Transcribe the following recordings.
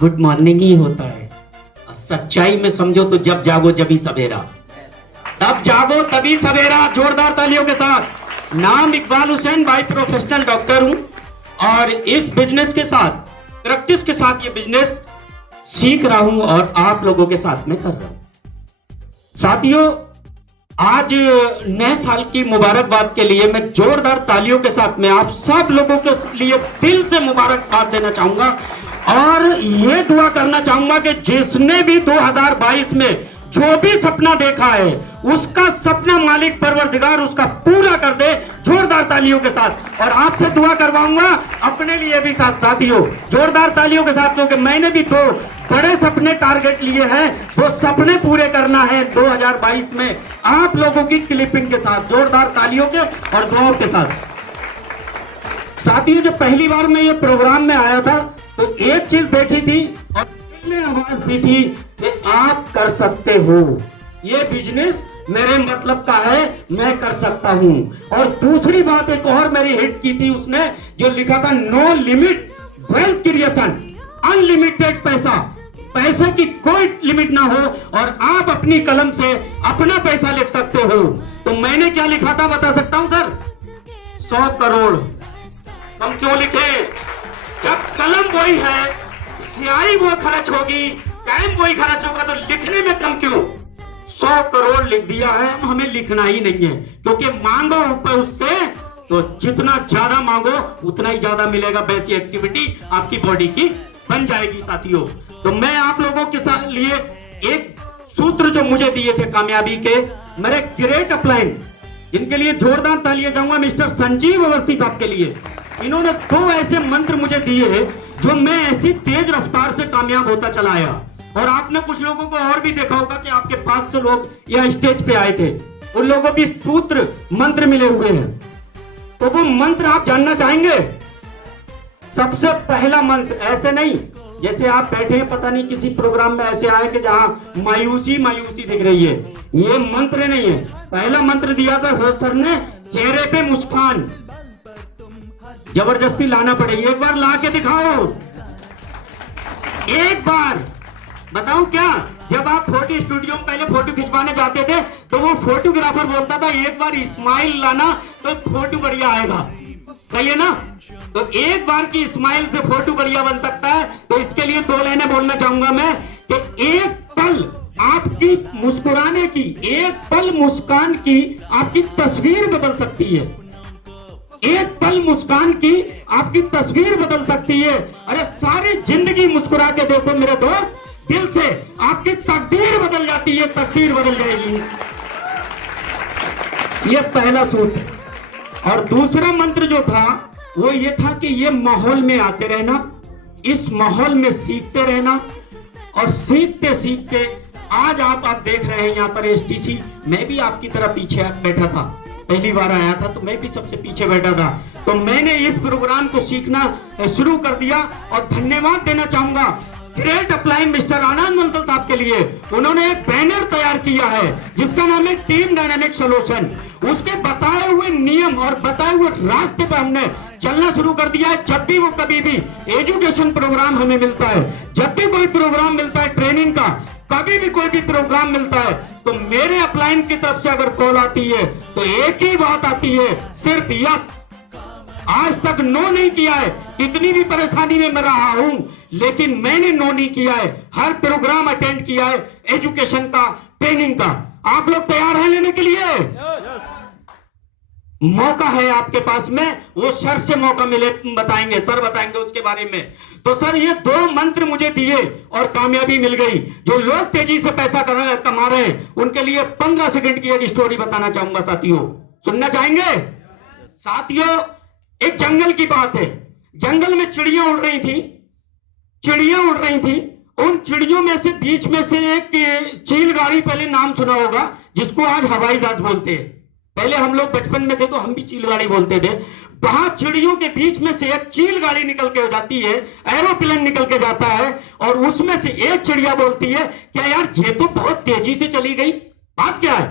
Good morning ही होता है। और सच्चाई में समझो तो जब जागो जभी सवेरा, तब जागो तभी सवेरा। जोरदार तालियों के साथ। नाम Iqbal Hussain, by professional doctor हूं और इस बिजनेस के साथ, प्रैक्टिस के साथ ये बिजनेस सीख रहा हूं और आप लोगों के साथ में कर रहा हूं। साथियों, आज नए साल की मुबारकबाद के लिए मैं जोरदार तालियों के साथ में आप सब लोगों के लिए दिल से मुबारकबाद देना चाहूंगा और ये दुआ करना चाहूंगा कि जिसने भी 2022 में जो भी सपना देखा है उसका सपना मालिक परवरदिगार उसका पूरा कर दे। जोरदार तालियों के साथ। और आपसे दुआ करवाऊंगा अपने लिए भी साथियों, जोरदार तालियों के साथ, क्योंकि मैंने भी तो बड़े सपने टारगेट लिए हैं, वो सपने पूरे करना है 2022 में आप लोगों की क्लिपिंग के साथ। जोरदार तालियों के और दुआओं के साथ। साथियों, जब पहली बार मैं ये प्रोग्राम में आया था तो एक चीज देखी थी और दिल ने आवाज दी थी कि आप कर सकते हो, ये बिजनेस मेरे मतलब का है, मैं कर सकता हूं। और दूसरी बात एक और मेरी हिट की थी, उसने जो लिखा था no limit wealth creation, unlimited पैसा, पैसे की कोई लिमिट ना हो और आप अपनी कलम से अपना पैसा लिख सकते हो। तो मैंने क्या लिखा था बता सकता हूं सर? 100 करोड़। हम क्यों लिखे? जब कलम वही है, स्याही वो खर्च होगी, टाइम वही खर्च होगा, तो लिखने में कम क्यों? 100 करोड़ लिख दिया है। हमें लिखना ही नहीं है, क्योंकि मांगो ऊपर उससे तो जितना ज्यादा मांगो उतना ही ज्यादा मिलेगा। वैसी एक्टिविटी आपकी बॉडी की बन जाएगी साथियों। तो मैं आप लोगों के साथ लिए एक सूत्र जो मुझे दिए थे कामयाबी के, मेरे ग्रेट अपलाइन, इनके लिए जोरदार तालियां चाहूंगा मिस्टर संजीव अवस्थी साहब के लिए। इन्होंने 2 ऐसे मंत्र मुझे दिए हैं जो मैं ऐसी तेज रफ्तार से कामयाब होता चला आया। और आपने कुछ लोगों को और भी देखा होगा कि आपके पास से लोग यहाँ स्टेज पे आए थे, उन लोगों भी सूत्र मंत्र मिले हुए हैं। तो वो मंत्र आप जानना चाहेंगे? सबसे पहला मंत्र, ऐसे नहीं जैसे आप बैठे हैं पता नहीं किसी प्रोग्राम में ऐसे आए कि जहां मायूसी मायूसी दिख रही है, ये मंत्र नहीं है। पहला मंत्र दिया था सर ने, चेहरे पे मुस्कान। जबरदस्ती लाना पड़ेगी, एक बार ला के दिखाओ, एक बार बताऊं क्या? जब आप फोटो स्टूडियो में पहले फोटो खिंचवाने जाते थे तो वो फोटोग्राफर बोलता था एक बार स्माइल लाना तो फोटो बढ़िया आएगा, सही है ना? तो एक बार की स्माइल से फोटो बढ़िया बन सकता है। तो इसके लिए 2 लाइनें बोलना चाहूंगा मैं कि एक पल आपकी मुस्कुराने की, एक पल मुस्कान की आपकी तस्वीर बदल सकती है। एक पल मुस्कान की आपकी तस्वीर बदल सकती है। अरे सारी जिंदगी मुस्कुरा के देखो मेरे दोस्त, दिल से आपकी तकदीर बदल जाती है, तकदीर बदल जाएगी। ये पहला सूत्र। और दूसरा मंत्र जो था वो ये था कि ये माहौल में आते रहना, इस माहौल में सीखते रहना और सीखते सीखते आज आप देख रहे हैं यहाँ पर एसटीसी, मैं भी आपकी तरह पीछे बैठा था, पहली बार आया था तो मैं भी सबसे पीछे बैठा था। तो मैंने इस प्रोग्राम को सीखना शुरू कर दिया और धन्यवाद देना चाहूंगा ग्रेट अपलाइन मिस्टर आनंद मंसल साहब के लिए। उन्होंने एक बैनर तैयार किया है जिसका नाम है टीम डायनामिक सॉल्यूशन। उसके बताए हुए नियम और बताए हुए रास्ते पर हमने चलना शुरू कर दिया है। जब भी वो कभी भी एजुकेशन प्रोग्राम हमें मिलता है, जब भी कोई प्रोग्राम मिलता है ट्रेनिंग का, कभी भी कोई भी प्रोग्राम मिलता है, तो मेरे अपलाइन की तरफ से अगर कॉल आती है तो एक ही बात आती है, सिर्फ यस। आज तक नो नहीं किया है, कितनी भी परेशानी में मैं रहा हूं, लेकिन मैंने नो नहीं किया है। हर प्रोग्राम अटेंड किया है, एजुकेशन का, ट्रेनिंग का। आप लोग तैयार हैं लेने के लिए? मौका है आपके पास में, वो सर से मौका मिले बताएंगे, सर बताएंगे उसके बारे में। तो सर ये 2 मंत्र मुझे दिए और कामयाबी मिल गई। जो लोग तेजी से पैसा कमा रहे हैं उनके लिए 15 सेकंड की एक स्टोरी बताना चाहूंगा साथियों, सुनना चाहेंगे? साथियों, एक जंगल की बात है। जंगल में चिड़ियां उड़ रही थी, चिड़ियां उड़ रही थी। उन चिड़ियों में से बीच में से एक चील गाड़ी, पहले नाम सुना होगा, जिसको आज हवाई जहाज बोलते हैं। पहले हम लोग बचपन में थे तो हम भी चील गाड़ी बोलते थे। वहां चिड़ियों के बीच में से एक चील गाड़ी निकल के जाती है, एरोप्लेन निकल के जाता है और उसमें से एक चिड़िया बोलती है क्या यार ये तो बहुत तेजी से चली गई, बात क्या है?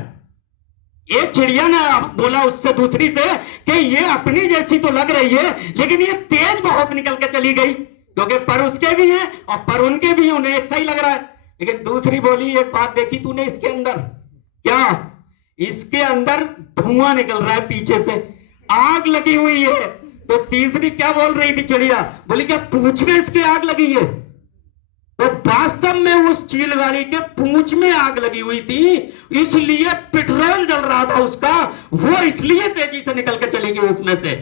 एक चिड़िया ने बोला उससे दूसरी से कि ये अपनी जैसी तो लग रही है लेकिन ये तेज बहुत निकल के चली गई। क्योंकि पर उसके भी हैं और पर उनके भी, उन्हें एक सही लग रहा है। लेकिन दूसरी बोली, एक बात देखी तूने इसके अंदर क्या, इसके अंदर धुआं निकल रहा है, पीछे से आग लगी हुई है। तो तीसरी क्या बोल रही थी चिड़िया, बोली क्या पूंछ में इसकी आग लगी है। तो वास्तव में उस चील गाड़ी के पूंछ में आग लगी हुई थी, इसलिए पेट्रोल जल रहा था उसका, वो इसलिए तेजी से निकल के चली गई उसमें से।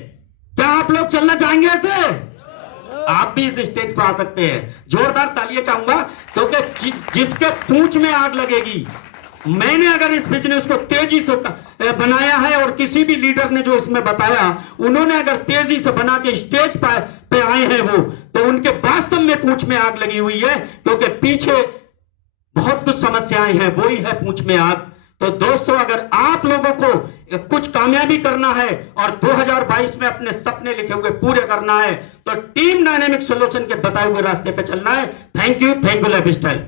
क्या आप लोग चलना चाहेंगे ऐसे? आप भी इस स्टेज पर आ सकते हैं। जोरदार तालियां चाहूंगा, क्योंकि जिसके पूंछ में आग लगेगी, मैंने अगर इस बिजनेस को तेजी से बनाया है और किसी भी लीडर ने जो इसमें बताया, उन्होंने अगर तेजी से बना के स्टेज पे आए हैं वो, तो उनके वास्तव में पूंछ में आग लगी हुई है, क्योंकि पीछे बहुत कुछ समस्याएं हैं, वही है पूंछ में आग। तो दोस्तों, अगर आप लोगों को कुछ कामयाबी करना है और 2022 में अपने सपने लिखे हुए पूरे करना है, तो टीम डायनेमिक सॉल्यूशन के बताए हुए रास्ते पे चलना है। Thank you lifestyle.